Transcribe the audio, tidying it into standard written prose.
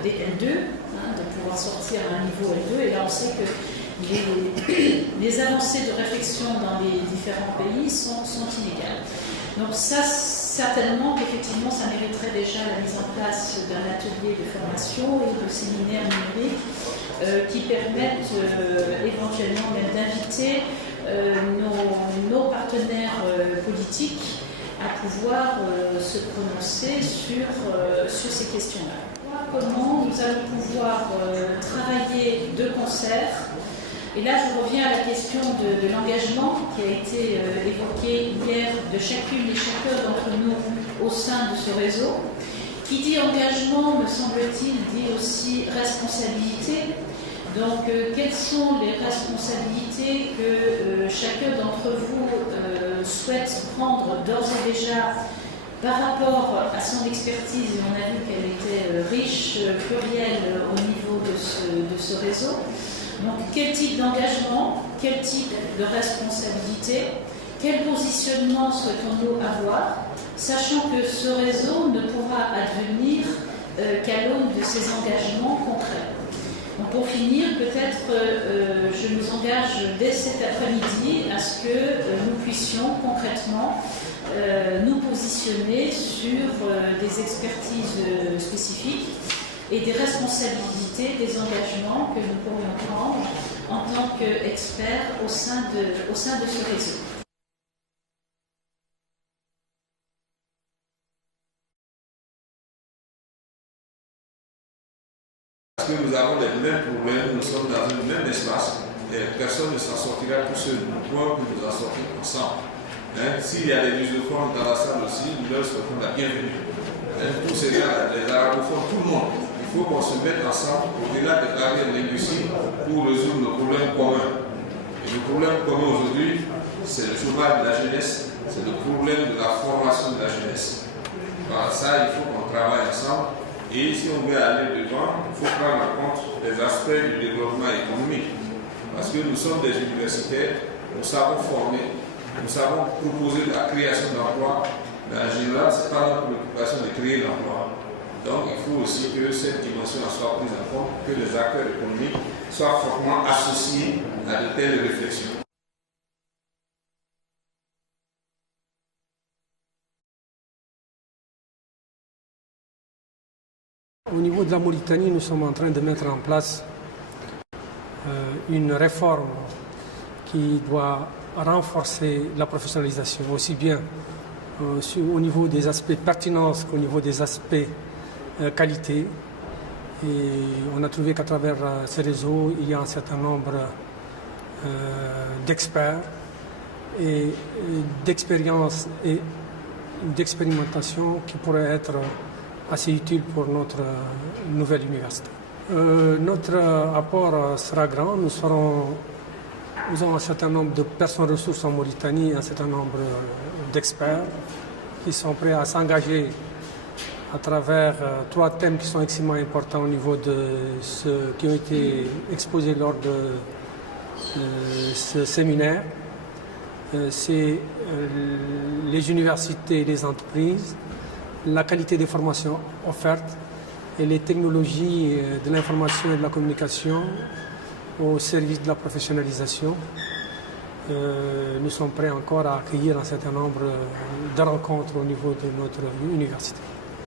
des L2, de pouvoir sortir à un niveau L2. Et là, on sait que les avancées de réflexion dans les différents pays sont inégales. Donc ça, certainement qu'effectivement, ça mériterait déjà la mise en place d'un atelier de formation et de séminaires numériques qui permettent éventuellement même d'inviter nos partenaires politiques à pouvoir se prononcer sur ces questions-là. Comment nous allons pouvoir travailler de concert. Et là, je reviens à la question de l'engagement qui a été évoqué hier de chacune et chacun d'entre nous au sein de ce réseau. Qui dit engagement, me semble-t-il, dit aussi responsabilité. Donc, quelles sont les responsabilités que chacun d'entre vous souhaite prendre d'ores et déjà par rapport à son expertise? Et on a vu qu'elle était riche, plurielle au niveau de ce réseau. Donc, quel type d'engagement, quel type de responsabilité, quel positionnement souhaitons-nous avoir, sachant que ce réseau ne pourra advenir qu'à l'aune de ces engagements concrets. Donc, pour finir, peut-être je nous engage dès cet après-midi à ce que nous puissions concrètement nous positionner sur des expertises spécifiques et des responsabilités, des engagements que nous pourrions prendre en tant qu'experts au sein de ce réseau. Parce que nous avons les mêmes problèmes, nous sommes dans un même espace, et personne ne s'en sortira tout seul. Nous pouvons nous en sortir ensemble. S'il y a des musophones dans la salle aussi, nous leur souhaitons la bienvenue. Tous ces gars, les arabophones, tout le monde. Il faut qu'on se mette ensemble au-delà des barrières linguistiques pour résoudre nos problèmes communs. Et le problème commun aujourd'hui, c'est le chômage de la jeunesse, c'est le problème de la formation de la jeunesse. Voilà, ça, il faut qu'on travaille ensemble. Et si on veut aller devant, il faut prendre en compte les aspects du développement économique. Parce que nous sommes des universitaires, nous savons former, nous savons proposer la création d'emplois, mais en général, ce n'est pas notre préoccupation de créer l'emploi. Donc, il faut aussi que cette dimension soit prise en compte, que les acteurs économiques soient fortement associés à de telles réflexions. Au niveau de la Mauritanie, nous sommes en train de mettre en place une réforme qui doit renforcer la professionnalisation, aussi bien au niveau des aspects pertinence qu'au niveau des aspects qualité. Et on a trouvé qu'à travers ces réseaux, il y a un certain nombre d'experts et d'expériences et d'expérimentation qui pourraient être assez utiles pour notre nouvelle université. Notre apport sera grand. Nous avons un certain nombre de personnes ressources en Mauritanie, un certain nombre d'experts qui sont prêts à s'engager à travers 3 thèmes qui sont extrêmement importants au niveau de ceux qui ont été exposés lors de ce séminaire. C'est les universités et les entreprises, la qualité des formations offertes et les technologies de l'information et de la communication au service de la professionnalisation. Nous sommes prêts encore à accueillir un certain nombre de rencontres au niveau de notre université.